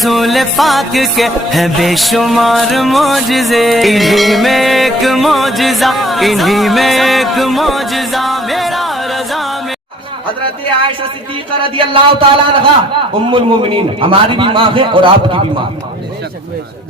رسول پاک کے ہے بے شمار معجزے، انہی میں ایک معجزہ، انہی میں ایک معجزہ میرا رضا میں۔ حضرت عائشہ صدیقہ رضی اللہ تعالیٰ عنہا ام المومنین، ہماری بھی ماں ہے اور آپ کی بھی ماں۔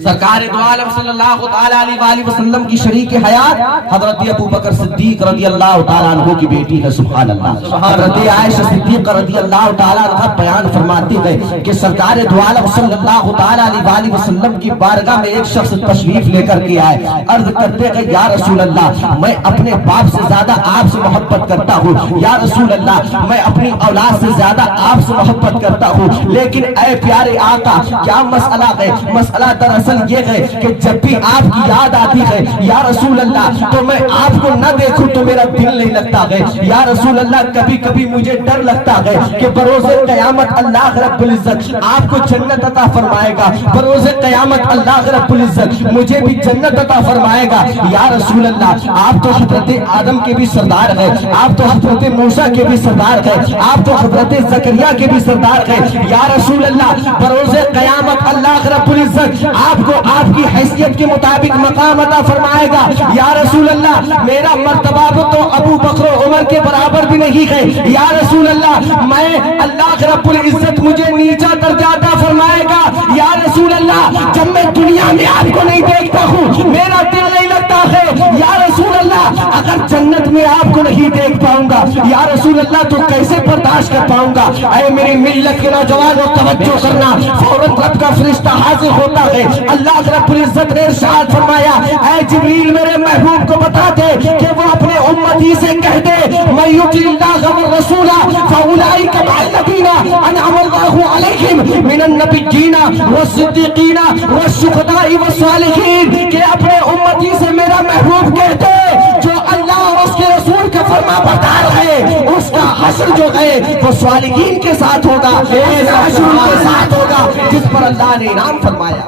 سرکار دو عالم صلی اللہ علیہ وآلہ وسلم کی شریک حیات حضرت ابو بکر صدیق رضی اللہ تعالیٰ عنہ کی بیٹی ہے، سبحان اللہ۔ حضرت عائشہ صدیقہ رضی اللہ تعالیٰ عنہ بیان فرماتی ہے کہ سرکار دو عالم صلی اللہ علیہ وآلہ وسلم کی بارگاہ میں ایک شخص تشریف لے کر کے آئے، عرض کرتے کہ یا رسول اللہ میں اپنے باپ سے زیادہ آپ سے محبت کرتا ہوں، یا رسول اللہ میں اپنی اولاد سے زیادہ آپ سے محبت کرتا ہوں، لیکن اے پیارے آقا کیا مسئلہ ہے؟ مسئلہ دراصل یہ ہے کہ جب بھی آپ کی یاد آتی ہے یا رسول اللہ تو میں آپ کو نہ دیکھوں تو میرا دل نہیں لگتا ہے، یا رسول اللہ کبھی کبھی مجھے ڈر لگتا ہے کہ بروز قیامت اللہ رب العزت آپ کو جنت عطا فرمائے گا، بروز قیامت اللہ رب العزت مجھے بھی جنت عطا فرمائے گا۔ یا رسول اللہ آپ تو حضرت آدم کے بھی سردار ہیں، آپ تو حضرت موسیٰ کے بھی سردار ہیں، آپ تو حضرت زکریا کے بھی سردار ہیں، یا رسول اللہ بروز قیامت اللہ رب العزت آپ کو آپ کی حیثیت کے مطابق مقام عطا فرمائے گا۔ یا رسول اللہ میرا مرتبہ تو ابو بکر و عمر کے برابر بھی نہیں ہے، یا رسول اللہ میں اللہ رب العزت مجھے نیچا درجہ عطا فرمائے گا۔ یا رسول اللہ جب میں دنیا میں آپ کو نہیں دیکھتا ہوں میرا دل نہیں لگتا ہے، یا رسول اللہ اگر جنت میں آپ کو نہیں دیکھ پاؤں گا یا رسول اللہ تو کیسے برداشت کر پاؤں گا؟ اے میری ملت کے نوجوانوں توجہ کرنا، فوراً رب کا فرشتہ حاضر ہوتا ہے، اللہ رب العزت نے ارشاد فرمایا اے جبریل میرے محبوب کو بتا دے کہ وہ اپنے امتی سے کہہ دے من یطع اللہ والرسول فاولئک مع الذین انعم اللہ علیہم من النبیین والصدیقین والشہداء والصالحین، کہ اپنے امتی سے میرا محبوب کہہ دے جو اللہ اور اس کے رسول کا فرما بردار ہے اس کا حشر جو ہے وہ صالحین کے ساتھ ہوگا، حشر ان کے ساتھ ہوگا جس پر اللہ نے انعام فرمایا۔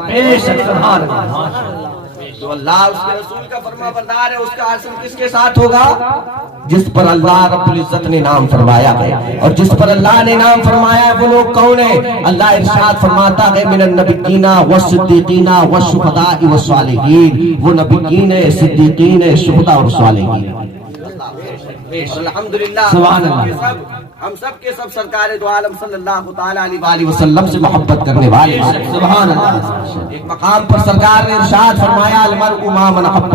تو اللہ اس کے رسول کا فرما بردار ہے، اس کا حشر کس کے ساتھ ہوگا؟ جس پر اللہ رب العزت نے نام فرمایا ہے، اور جس پر اللہ نے نام فرمایا ہے وہ لوگ کون ہیں؟ اللہ ارشاد فرماتا ہے من النبیین والصدیقین والشہداء والصالحین، وہ نبیین ہیں، صدیقین ہیں، شہداء اور صالحین۔ الحمدللہ ہم سب کے سب سرکار دو عالم صلی اللہ تعالیٰ علیہ وسلم سے محبت کرنے والے ہیں، سبحان اللہ۔ ایک مقام پر سرکار نے ارشاد فرمایا المرء مع من احب،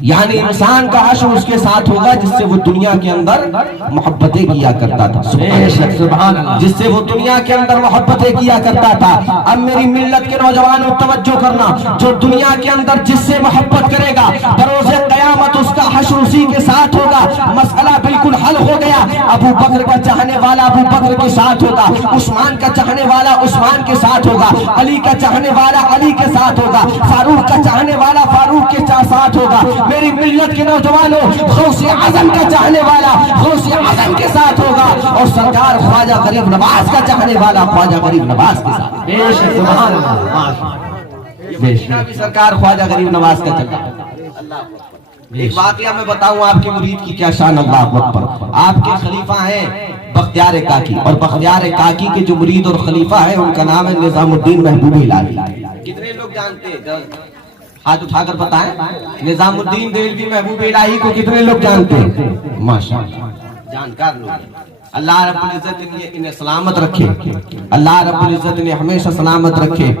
یعنی انسان کا حشر اس کے ساتھ ہوگا جس سے وہ دنیا کے اندر محبتیں کیا کرتا تھا، سبحان اللہ، جس سے وہ دنیا کے اندر محبتیں کیا کرتا تھا۔ اب میری ملت کے نوجوانوں توجہ کرنا، جو دنیا کے اندر جس سے محبت کرے گا بروز قیامت اس کا حشر اسی کے ساتھ ہوگا۔ مسئلہ بالکل حل ہو گیا، ابو بکر کا چاہنے والا ابو بکر کے ساتھ ہوگا، عثمان کا چاہنے والا عثمان کے ساتھ ہوگا، علی کا چاہنے والا علی کے ساتھ ہوگا، فاروق کا چاہنے والا فاروق کے ساتھ ہوگا۔ میری ملت کے نوجوانوں غوث اعظم کا چاہنے والا غوث اعظم کے ساتھ ہوگا، اور سرکار خواجہ غریب نواز کا چاہنے والا خواجہ غریب نواز کے ساتھ۔ بے شک سبحان اللہ، بے شک سرکار خواجہ غریب نواز کا چاہنے والا۔ ایک واقعہ میں بتاؤں آپ کے مرید کی کیا شان، اللہ اکبر۔ آپ کے خلیفہ ہیں بختیار کاکی، اور بختیار کاکی کے جو مرید اور خلیفہ ہیں ان کا نام ہے نظام الدین محبوب الہی۔ کتنے لوگ جانتے ہیں؟ ہاتھ اٹھا کر بتائیں، نظام الدین دہلوی محبوب الہی کو کتنے لوگ جانتے ہیں؟ ماشاءاللہ جانکار لوگ۔ اللہ رب العزت انہیں سلامت رکھے، اللہ رب العزت انہیں ہمیشہ سلامت رکھے،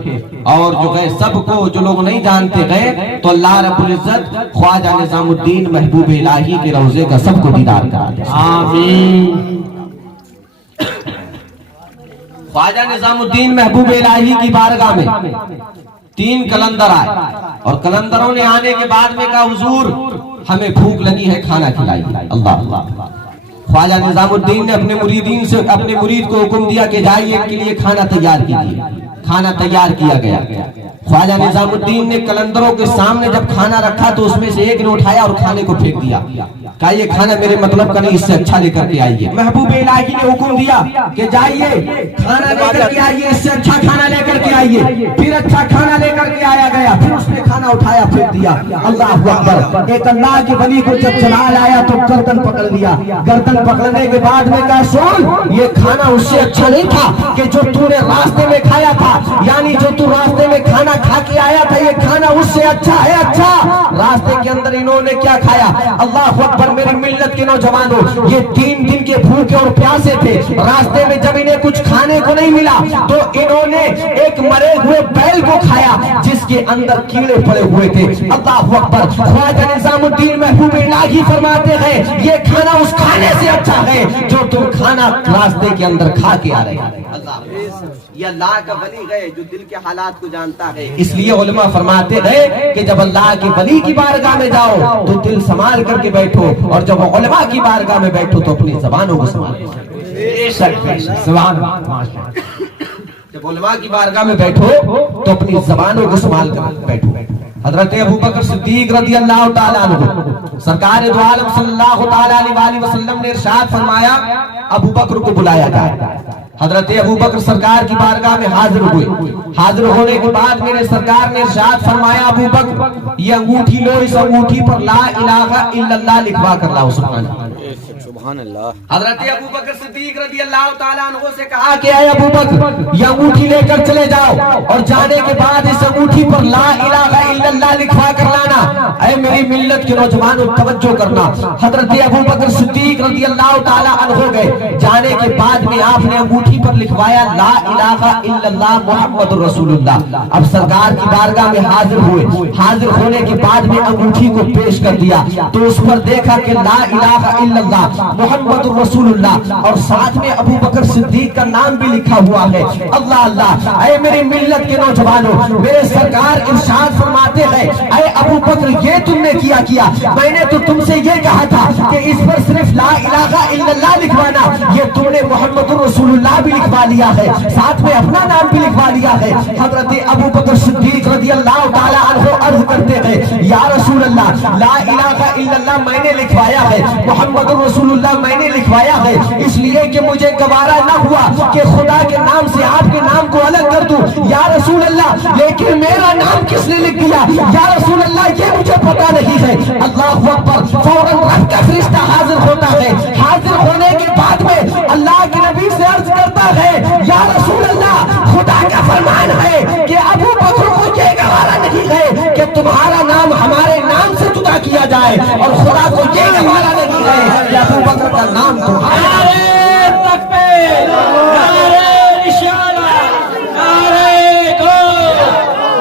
اور جو ہے سب کو جو لوگ نہیں جانتے گئے تو اللہ رب العزت خواجہ نظام الدین محبوب الہی کے روضے کا سب کو دیدار کرا دے، آمین۔ خواجہ نظام الدین محبوب الہی کی بارگاہ میں 3 کلندر آئے، اور کلندروں نے آنے کے بعد میں کہا حضور ہمیں بھوک لگی ہے، کھانا کھلائیے۔ اللہ، خواجہ نظام الدین نے اپنے مرید کو حکم دیا کہ جائیے ان کے لیے کھانا تیار کیجیے۔ کھانا تیار کیا گیا، خواجہ نظام الدین نے کلندروں کے سامنے جب کھانا رکھا تو اس میں سے ایک نے اٹھایا اور کھانے کو پھینک دیا، کہا یہ کھانا میرے مطلب کا نہیں، اس سے اچھا لے کر کے آئیے۔ محبوب الہی نے حکم دیا کہ جائیے کھانا لے کر کے آئیے، اس سے اچھا کھانا لے کر کے آئیے۔ پھر اچھا کھانا لے کر کے آیا گیا، پھر اس نے کھانا کھانا اٹھایا پھینک دیا. اللہ اکبر. ایک اللہ کے ولی کو جب جلال آیا تو گردن پکڑ لیا. گردن پکڑنے کے بعد میں کہا سن, یہ کھانا اس سے اچھا نہیں تھا کہ جو تو نے راستے میں کھایا تھا, یعنی جو تو راستے میں کھانا کھا کے آیا تھا, یہ کھانا اس سے اچھا ہے. اچھا, راستے کے اندر انہوں نے کیا کھایا؟ اللہ اکبر. میری ملت کے نوجوانوں, یہ 3 دن کے بھوکے اور پیاسے تھے. راستے میں جب انہیں کچھ کھانے کو نہیں ملا تو انہوں نے ایک مرے ہوئے بیل کو کھایا جس کے اندر کیڑے پڑے ہوئے تھے. اللہ اکبر. خواجہ نظام الدین محبوب الہی فرماتے ہیں یہ کھانا اس کھانے سے اچھا ہے جو تم کھانا راستے کے اندر کھا کے آ رہے ہیں. یہ اللہ کا ولی ہے جو دل کے حالات کو جانتا ہے. اس لیے علماء فرماتے ہیں کہ جب اللہ کے ولی کی بارگاہ میں جاؤ تو دل سنبھال کر کے بیٹھو, اور جب علماء کی بارگاہ میں بیٹھو تو اپنی زبانوں کو سنبھالو. جب علماء کی بارگاہ میں بیٹھو تو اپنی زبانوں کو سنبھال کر بیٹھو. حضرت ابوبکر صدیق رضی اللہ تعالیٰ عنہ, سرکار دو عالم صلی اللہ تعالیٰ علیہ وسلم نے ارشاد فرمایا ابوبکر کو بلایا جائے. حضرت ابوبکر سرکار کی بارگاہ میں حاضر ہوئے. حاضر ہونے کے بعد میرے سرکار نے ارشاد فرمایا ابوبکر یہ انگوٹھی لو, اس انگوٹھی پر لا الہ الا اللہ لکھوا کر لاؤ. سبحان اللہ. حضرت ابوبکر صدیق رضی اللہ تعالیٰ عنہ سے کہا کہ اے ابوبکر یہ انگوٹھی لے کر چلے جاؤ, اور جانے کے بعد اس انگوٹھی پر لا الہ الا اللہ لکھوا کر لانا. اے میری ملت کے نوجوانوں توجہ کرنا. حضرت ابوبکر صدیق رضی اللہ تعالیٰ عنہ گئے. جانے کے بعد میں آپ نے انگوٹھی پر لکھوایا لا الہ الا اللہ محمد رسول اللہ. اب سرکار کی بارگاہ میں حاضر ہوئے. حاضر ہونے کے بعد میں انگوٹھی کو پیش کر دیا تو اس پر دیکھا کہ لا الہ الا اللہ محمد رسول اللہ, اور ساتھ میں ابوبکر صدیق کا نام بھی لکھا ہوا ہے. اللہ اللہ. اے میری ملت کے نوجوانوں, میرے سرکار ارشاد فرماتے ہیں اے ابوبکر یہ تم نے کیا, میں نے تو تم سے یہ کہا تھا کہ اس پر صرف لا الہ الا اللہ لکھوانا, یہ تم نے محمد رسول اللہ بھی لکھوا لیا ہے, ساتھ میں اپنا نام بھی لکھوا لیا ہے. حضرت ابوبکر صدیق رضی اللہ تعالیٰ عنہ عرض کرتے ہیں یا رسول اللہ لا الہ الا اللہ میں نے لکھوایا ہے, محمد رسول اللہ میں نے لکھوایا ہے, اس لیے کہ مجھے گوارا نہ ہوا کہ خدا کے نام سے آپ کے نام کو الگ کر دوں. یا رسول اللہ لیکن میرا نام کس نے لکھ دیا؟ یا رسول اللہ یہ مجھے پتا نہیں ہے. اللہ اکبر. فوراً رب کا فرشتہ حاضر ہوتا ہے. حاضر ہونے کے بعد میں اللہ کے نبی سے عرض کرتا ہے یا رسول اللہ خدا کا فرمان ہے کہ ابوبکر کو یہ گوارا نہیں ہے کہ تمہارا نام ہمارے نام سے جدا کیا جائے, اور خدا کو یہ گوارا نہیں ہے کہ ابوبکر کا نام تمہارا. تکبیر, نعرہ رسالت, نعرہ گول,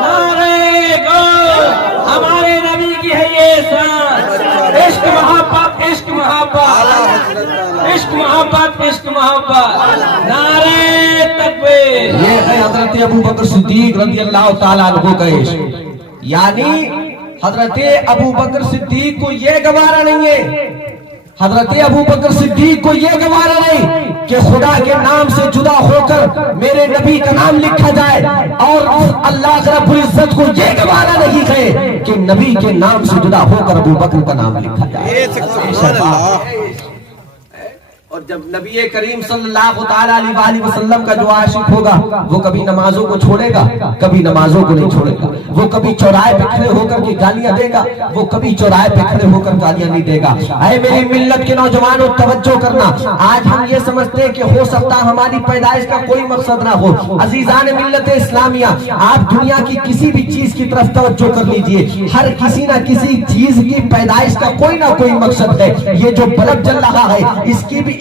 نعرہ گول. ہمارے نبی کی ہے یہ شان. عشق محبت, عشق محبت, عشق محبت, عشق محبت. نعرہ تکبیر. یہ ہے حضرت ابوبکر صدیق رضی اللہ تعالیٰ عنہ کا عشق. یعنی حضرت ابوبکر صدیق کو یہ گوارا نہیں ہے, حضرت ابوبکر صدیق کو یہ گوارا نہیں کہ خدا کے نام سے جدا ہو کر میرے نبی کا نام لکھا جائے, اور اللہ رب العزت کو یہ گوارا نہیں ہے کہ نبی کے نام سے جدا ہو کر ابوبکر کا نام لکھا جائے. اور جب نبی کریم صلی اللہ تعالیٰ علیہ وسلم کا جو عاشق ہوگا وہ کبھی نمازوں کو چھوڑے گا, کبھی نمازوں کو نہیں چھوڑے گا. وہ کبھی چوراہے پہ کھڑے ہو کر کے گالیاں دے گا, وہ کبھی چوراہے پہ کھڑے ہو کر گالیاں نہیں دے گا. اے میری ملت کے نوجوانوں توجہ کرنا. آج ہم یہ سمجھتے ہیں کہ ہو سکتا ہماری پیدائش کا کوئی مقصد نہ ہو. عزیزان ملت اسلامیہ, آپ دنیا کی کسی بھی چیز کی طرف توجہ کر لیجئے, ہر کسی نہ کسی چیز کی پیدائش کا کوئی نہ کوئی مقصد ہے. یہ جو بلب جل رہا ہے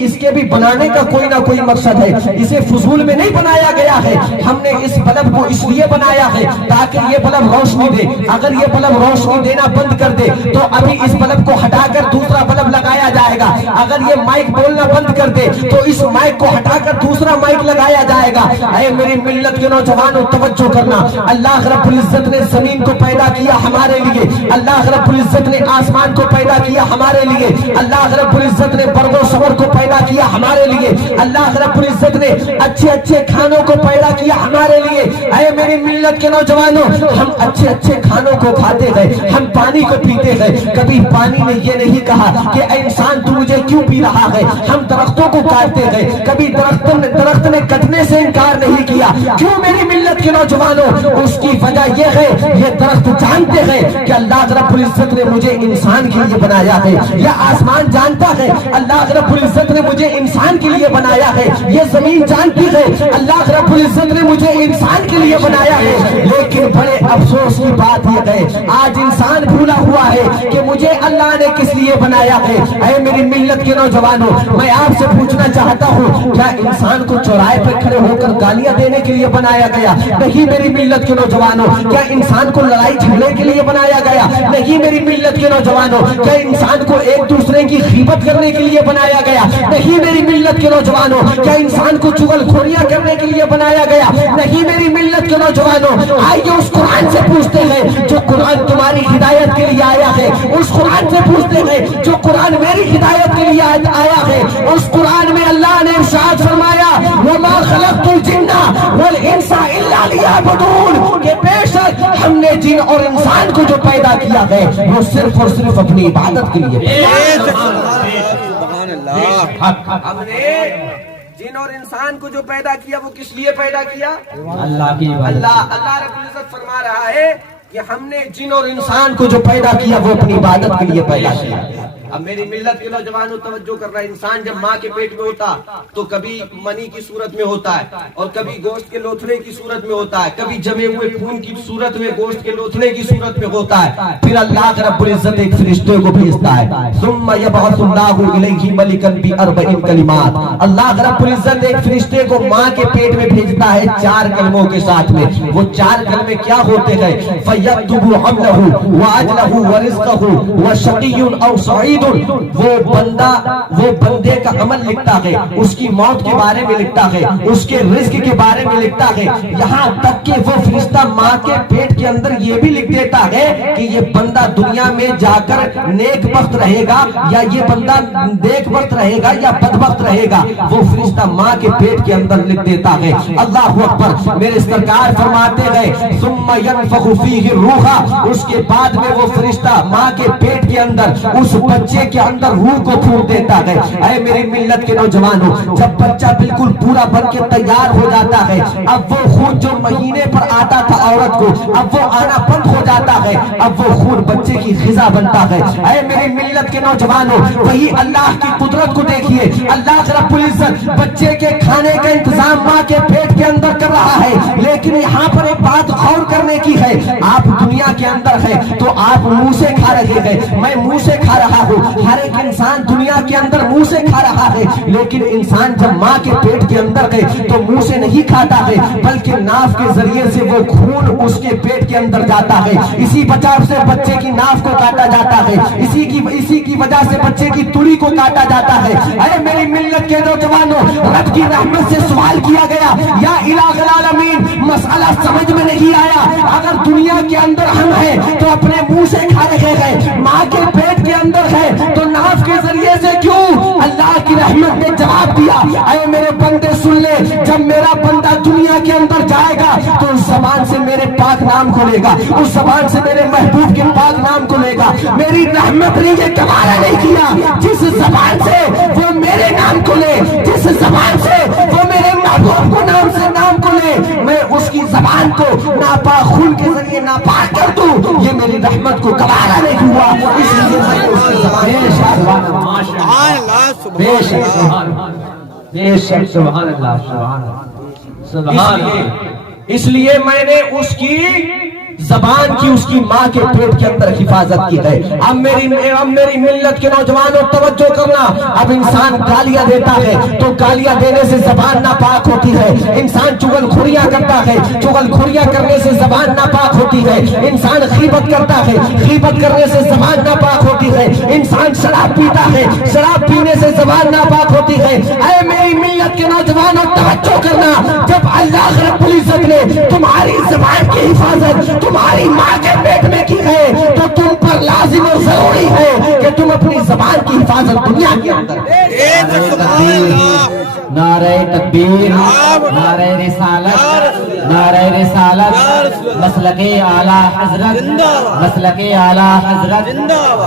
اس کے بھی بنانے کا کوئی نہ کوئی مقصد ہے. اسے فضول میں نہیں بنایا گیا ہے. ہم نے اس بلب کو اس لیے بنایا ہے تاکہ یہ بلب روشنی دے. اگر یہ بلب روشنی دینا بند کر دے تو ابھی اس بلب کو ہٹا کر دوسرا بلب لگایا جائے گا. اگر یہ مائک بولنا بند کر دے تو اس مائک کو ہٹا کر دوسرا مائک لگایا جائے گا. اے میری ملت کے نوجوانوں توجہ کرنا. اللہ رب العزت نے زمین کو پیدا کیا ہمارے لیے, اللہ رب العزت نے آسمان کو پیدا کیا ہمارے لیے, اللہ رب العزت نے برگ و ثمر کو پیدا پیدا کیا ہمارے لیے، اللہ رب العزت نے اچھے اچھے کھانوں کو پیدا کیا ہمارے لیے۔ اے میری ملت کے نوجوانوں، ہم اچھے اچھے کھانوں کو کھاتے گئے، ہم پانی کو پیتے گئے، کبھی پانی نے یہ نہیں کہا کہ اے انسان تو مجھے کیوں پی رہا ہے۔ ہم درختوں کو کاٹتے گئے، کبھی درخت نے کٹنے سے انکار نہیں کیا۔ کیوں میری ملت کے نوجوانوں؟ اس کی وجہ یہ ہے، یہ درخت جانتے ہیں کہ اللہ رب العزت نے مجھے انسان کے لیے بنایا ہے، یہ آسمان جانتا ہے اللہ رب العزت نے مجھے انسان کے لیے بنایا ہے، یہ زمین جانتی ہے اللہ رب العزت نے مجھے انسان کے لیے بنایا ہے۔ لیکن بڑے افسوس کی بات یہ ہے، آج انسان بھولا ہوا ہے کہ مجھے اللہ نے کس لیے بنایا ہے۔ اے میری ملت کے نوجوانوں، میں آپ سے پوچھنا چاہتا ہوں، کیا انسان کو چوراہے پر کھڑے ہو کر گالیاں دینے کے لیے بنایا گیا؟ نہیں میری ملت کے نوجوانوں۔ کیا انسان کو لڑائی جھگڑے کے لیے بنایا گیا؟ نہیں میری ملت کے نوجوانوں۔ کیا انسان کو ایک دوسرے کی غیبت کرنے کے لیے بنایا گیا؟ نہیں میری ملت کے نوجوانوں۔ کیا انسان کو چغل خوریاں کرنے کے لیے بنایا گیا؟ نہیں میری ملت کے نوجوانوں۔ آئیے اس قرآن سے پوچھتے ہیں جو قرآن تمہاری ہدایت کے لیے آیا ہے، اس قرآن سے پوچھتے ہیں جو قرآن میری ہدایت کے لیے آیا ہے۔ اس قرآن میں اللہ نے ارشاد فرمایا وَمَا خَلَقْتُ الْجِنَّ وَالْإِنسَ إِلَّا لِيَعْبُدُونِ، کہ بے شک ہم نے جن اور انسان کو جو پیدا کیا ہے وہ صرف اور صرف اپنی عبادت کے لیے۔ ہم نے جن اور انسان کو جو پیدا کیا وہ کس لیے پیدا کیا؟ اللہ کی اللہ رب العزت فرما رہا ہے کہ ہم نے جن اور انسان کو جو پیدا کیا وہ اپنی عبادت کے لیے پیدا کیا۔ اب میری ملت کے نوجوانوں توجہ کر رہا ہے، انسان جب ماں کے پیٹ میں ہوتا تو کبھی منی کی صورت میں ہوتا ہے، اور کبھی گوشت کے لوتھڑے کی صورت میں ہوتا ہے، کبھی جمے ہوئے خون کی صورت میں، گوشت کے لوتھڑے کی صورت میں ہوتا ہے۔ پھر اللہ رب العزت ایک فرشتے کو بھیجتا ہے، ثم یبعث اللہ الیہ ملکا باربع کلمات، اللہ رب العزت ایک فرشتے کو ماں کے پیٹ میں بھیجتا ہے 4 کلموں کے ساتھ میں۔ وہ 4 کلمے کیا ہوتے ہیں؟ فیکتب حملہ واجلہ ورزقہ وشقی او سعید، وہ بندے کا عمل لکھتا ہے، اس کی موت کے بارے میں لکھتا ہے، اس کے رزق کے بارے میں لکھتا ہے، یہاں تک کہ وہ فرشتہ ماں کے پیٹ کے اندر یہ بھی لکھ دیتا ہے کہ یہ بندہ دنیا میں جا کر نیک بخت رہے گا یا یہ بندہ نیک بخت رہے گا یا بدبخت رہے گا، وہ فرشتہ ماں کے پیٹ کے اندر لکھ دیتا ہے۔ اللہ اکبر۔ میرے سرکار فرماتے گئے ثم ينفخ فيه الروح، اس کے بعد میں وہ فرشتہ ماں کے پیٹ کے اندر اس بچے کے اندر روح کو پھونک دیتا ہے۔ اے میری ملت کے نوجوانوں، جب بچہ بالکل پورا بن کے تیار ہو جاتا ہے، اب وہ خون جو مہینے پر آتا تھا عورت کو، اب وہ آنا بند ہو جاتا ہے، اب وہ خون بچے کی غذا بنتا ہے۔ اے میری ملت کے نوجوانوں، وہی اللہ کی قدرت کو دیکھیے، اللہ رب العزت بچے کے کھانے کا انتظام ماں کے پیٹ کے اندر کر رہا ہے۔ لیکن یہاں پر ایک بات غور کرنے کی ہے، آپ دنیا کے اندر ہے تو آپ منہ سے کھا رہے ہیں، میں منہ سے کھا رہا ہوں، ہر ایک انسان دنیا کے اندر منہ سے کھا رہا ہے، لیکن انسان جب ماں کے پیٹ کے اندر گئے تو منہ سے نہیں کھاتا ہے بلکہ ناف کے ذریعے سے وہ خون اس کے پیٹ کے اندر جاتا ہے۔ اسی وجہ سے بچے کی ناف کو کاٹا جاتا ہے، اسی کی وجہ سے بچے کی تڑی کو کاٹا جاتا ہے۔ اے میری ملت کے نوجوانوں، رب کی رحمت سے سوال کیا گیا، یا الہ العالمین مسئلہ سمجھ میں نہیں آیا، اگر دنیا کے اندر ہم ہیں تو اپنے منہ سے کھا رہے ہیں، ماں کے پیٹ کے اندر ہے تو ناف کے ذریعے سے کیوں؟ اللہ کی رحمت نے جواب دیا، اے میرے بندے سن لے، جب میرا بندہ دنیا کے اندر جائے گا تو اس زبان سے میرے پاک نام کھولے گا، اس زبان سے میرے محبوب کے پاک نام کھولے گا۔ میری رحمت نے یہ گوارا نہیں کیا جس زبان سے وہ میرے نام کھولے، جس زبان سے وہ میرے محبوب کو نام سے نام کھولے، میں اس کی زبان کو ناپاک خون کے ذریعے ناپاک کر دوں، یہ میری رحمت کو گوارا نہیں ہوا، اس لیے میں اس کی زبان اس لیے میں نے اس کی زبان کی، اس کی ماں کے پیٹ کے اندر حفاظت کی ہے۔ اب میری ملت کے نوجوانوں توجہ کرنا، اب انسان گالیاں دیتا ہے تو گالیاں دینے سے زبان ناپاک ہوتی ہے، انسان چغل خوریاں کرتا ہے، چغل خوریاں کرنے سے زبان ناپاک ہوتی ہے، انسان غیبت کرتا ہے، غیبت کرنے سے زبان ناپاک ہوتی ہے، انسان شراب پیتا ہے، شراب پینے سے زبان ناپاک ہوتی ہے۔ اے میری ملت کے نوجوانوں توجہ کرنا، جب اللہ رب العزت نے تمہاری زبان کی حفاظت تمہاری ماں کے پیٹ میں کی ہے تو تم پر لازم اور ضروری ہے کہ تم اپنی زبان کی حفاظت دنیا کے اندر نعرہ تکبیر، نعرہ رسالت، نعرہ رسالت، مسلک اعلی حضرت، مسلک اعلی حضرت،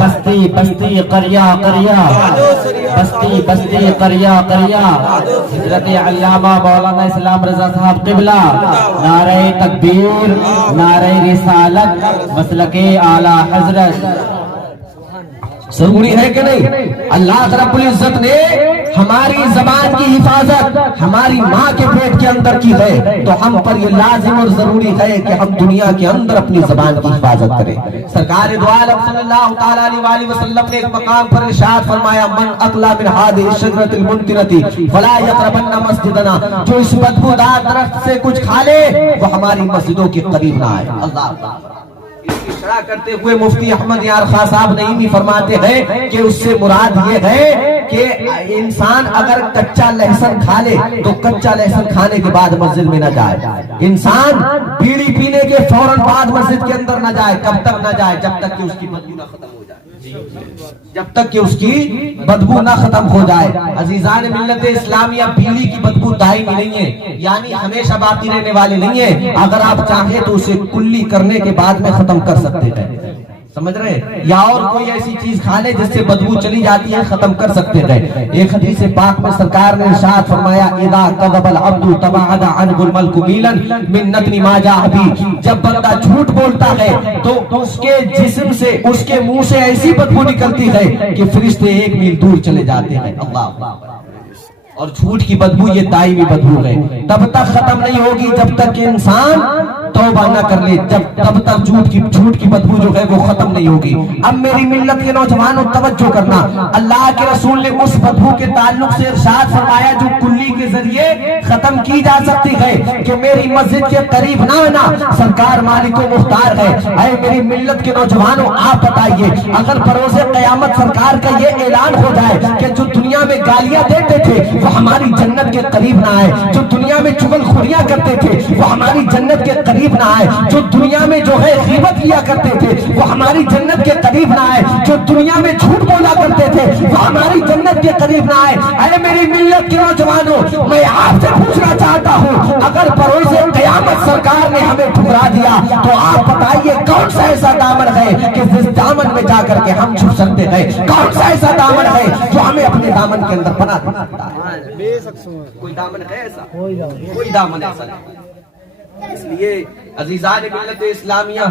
بستی بستی قریہ قریہ، بستی بستی قریہ قریہ، حضرت علامہ مولانا اسلام رضا صاحب قبلہ، نعرہ تکبیر، نعرہ رسالت، مسلک اعلی حضرت۔ ضروری ہے کہ نہیں؟ اللہ رب العزت نے ہماری زبان کی حفاظت ہماری ماں کے پیٹ کے اندر کی ہے، تو ہم پر یہ لازم اور ضروری ہے کہ ہم دنیا کے اندر اپنی زبان کی حفاظت کریں۔ سرکار دو عالم صلی اللہ تعالی علیہ وسلم نے ایک مقام پر ارشاد فرمایا، من اکلا من هذه الشجرة المنتنة فلا يقربن مسجدنا، جو اس بدبودار درخت سے کچھ کھا لے وہ ہماری مسجدوں کے قریب نہ آئے۔ اللہ اس کی شرح کرتے ہوئے مفتی احمد یار خان صاحب نعیمی فرماتے ہیں کہ اس سے مراد یہ ہے کہ انسان اگر کچا لہسن کھا لے تو کچا لہسن کھانے کے بعد مسجد میں نہ جائے، انسان بیڑی پینے کے فوراً بعد مسجد کے اندر نہ جائے۔ کب تک نہ جائے؟ جب تک کہ اس کی بدبو نہ ختم ہو جائے، جب تک کہ اس کی بدبو نہ ختم ہو جائے۔ عزیزان ملت اسلامیہ، بیڑی کی بدبو دائمی نہیں ہے، یعنی ہمیشہ باقی رہنے والی نہیں ہے۔ اگر آپ چاہیں تو اسے کلی کرنے کے بعد میں ختم کر سکتے ہیں، سمجھ رہے ہیں؟ یا اور کوئی ایسی چیز کھا لے جس سے بدبو چلی جاتی ہے، ختم کر سکتے ہیں۔ ایک حدیث پاک میں سرکار نے ارشاد فرمایا، اذا کذب العبد تباعد عنه الملك میلا من نتن ما جاء به، جب بندہ جھوٹ بولتا ہے تو اس کے جسم سے، اس کے منہ سے ایسی بدبو نکلتی ہے کہ فرشتے 1 میل دور چلے جاتے ہیں۔ اللہ، اور جھوٹ کی بدبو یہ دائمی بدبو ہے، تب تک ختم نہیں ہوگی جب تک کہ انسان توبہ نہ کر لے، تب تک جھوٹ کی بدبو جو ہے وہ ختم نہیں ہوگی۔ اب میری ملت کے نوجوانوں توجہ کرنا، اللہ کے رسول نے اس بدبو کے تعلق سے ارشاد فرمایا جو کلی کے ذریعے ختم کی جا سکتی ہے کہ میری مسجد کے قریب نہ آنا، سرکار مالک و مختار ہے۔ اے میری ملت کے نوجوانوں، آپ بتائیے اگر بروز قیامت سرکار کا یہ اعلان ہو جائے کہ جو دنیا میں گالیاں دیتے تھے وہ ہماری جنت کے قریب نہ آئے، جو دنیا میں چغل خوریاں کرتے تھے وہ ہماری جنت کے قریب نہ آئے، جو دنیا میں جو ہے غیبت کیا کرتے تھے وہ ہماری جنت کے قریب نہ آئے، جو دنیا میں جھوٹ بولا کرتے تھے وہ ہماری جنت کے قریب نہ آئے۔ اے میری ملت کے نوجوانوں، میں آپ سے پوچھنا چاہتا ہوں، اگر بروز قیامت سرکار نے ہمیں ٹھکرا دیا تو آپ بتائیے کون سا ایسا دامن ہے کہ جس دامن میں جا کر کے ہم چھپ سکتے ہیں؟ کون سا ایسا دامن ہے جو ہمیں اپنے دامن کے اندر بنا دیتا ہے؟ کوئی دامن ہے ایسا؟ کوئی دامن ایسا نہیں۔ اس لیے عزیزان ملت اسلامیہ،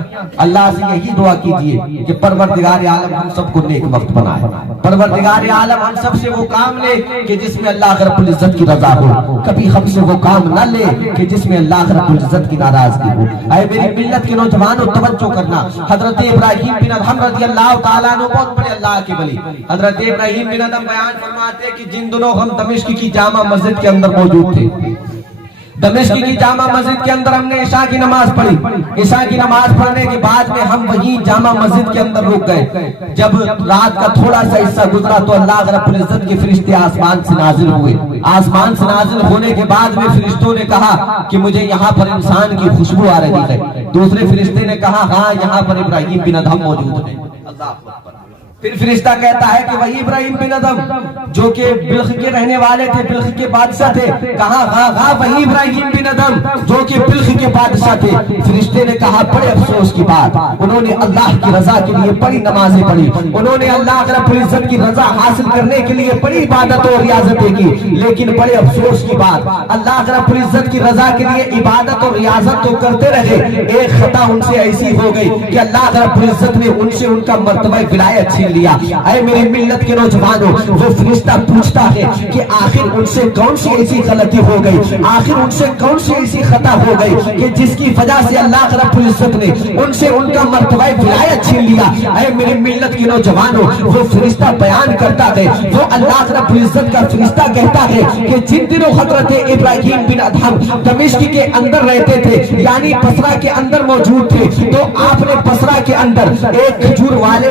اللہ سے یہی دعا کیجئے کہ پروردگار عالم ہم سب کو نیک وقت بنائے، پروردگار عالم ہم سب سے وہ کام لے کہ جس میں اللہ رب العزت کی رضا ہو، کبھی ہم سے وہ کام نہ لے کہ جس میں اللہ رب العزت کی ناراضگی ہو۔ اے میری ملت کے نوجوانوں، توجہ کرنا، حضرت ابراہیم بن ادھم رضی اللہ تعالیٰ عنہ بہت بڑے اللہ کے ولی، حضرت ابراہیم بن ادھم بیان فرماتے کہ جن دنوں ہم دمشق کی جامع مسجد کے اندر موجود تھے، دمشق کی جامع مسجد کے اندر ہم نے عشاء کی نماز پڑھی، عشاء کی نماز پڑھنے کے بعد میں ہم وہی جامع مسجد کے اندر رک گئے۔ جب رات کا تھوڑا سا حصہ گزرا تو اللہ رب العزت کے فرشتے آسمان سے نازل ہوئے، آسمان سے نازل ہونے کے بعد میں فرشتوں نے کہا کہ مجھے یہاں پر انسان کی خوشبو آ رہی ہے۔ دوسرے فرشتے نے کہا ہاں یہاں پر ابراہیم بن ادھم موجود ہیں۔ اللہ اکبر۔ پھر فرشتہ کہتا ہے کہ وہی ابراہیم بن ادھم جو کہ بلخ کے رہنے والے تھے، بلخ کے بادشاہ تھے، کہا ہاں وہی ابراہیم بن ادھم جو کہ بلخ کے بادشاہ تھے۔ فرشتے نے کہا بڑے افسوس کی بات، انہوں نے اللہ کی رضا کے لیے بڑی نمازیں پڑھی، انہوں نے اللہ رب العزت کی رضا حاصل کرنے کے لیے بڑی عبادت اور ریاضتیں کی، لیکن بڑے افسوس کی بات، اللہ رب العزت کی رضا کے لیے عبادت اور ریاضت تو کرتے رہے، ایک خطا ان سے ایسی ہو گئی کہ اللہ رب العزت نے ان سے ان کا مرتبہ ولایت چھین لیا۔ اے میری ملت کے نوجوانوں، وہ فرشتہ پوچھتا ہے کہ آخر ان سے کون سی ایسی غلطی ہو گئی، آخر ان سے کون سی ایسی خطا ہو گئی کہ جس کی وجہ سے اللہ رب العزت نے ان سے ان کا مرتبہ ولایت چھین لیا۔ اے میری ملت کے نوجوانوں، وہ فرشتہ بیان کرتا ہے، وہ اللہ رب العزت کا فرشتہ کہتا ہے کہ جن دنوں حضرت ابراہیم بن ادھم دمشق کے اندر رہتے تھے، یعنی بصرہ کے اندر موجود تھے، تو آپ نے بصرہ کے اندر ایک کھجور والے